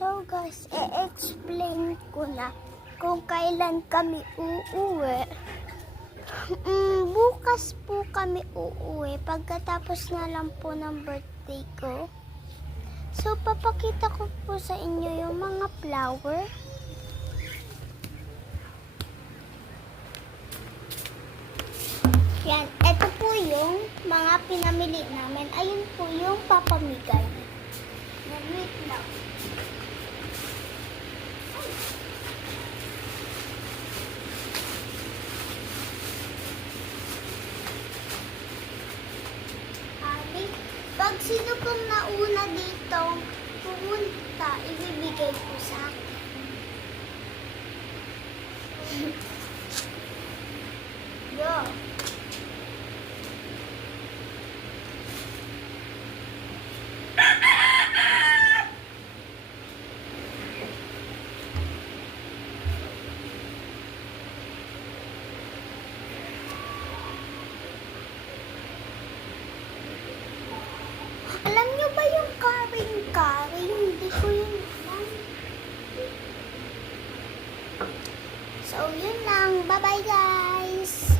So guys, i-explain ko na kung kailan kami uuwi. Bukas po kami uuwi pagkatapos na lang po ng birthday ko. So papakita ko po sa inyo yung mga flower. Yan, ito po yung mga pinamili namin. Ayun po yung papamigay. Wait lang. Pag sino pong nauna dito pumunta, ibibigay po sa akin. Yo. Alam nyo ba yung karing-karing? Hindi ko yun alam. So, yun lang. Bye-bye, guys!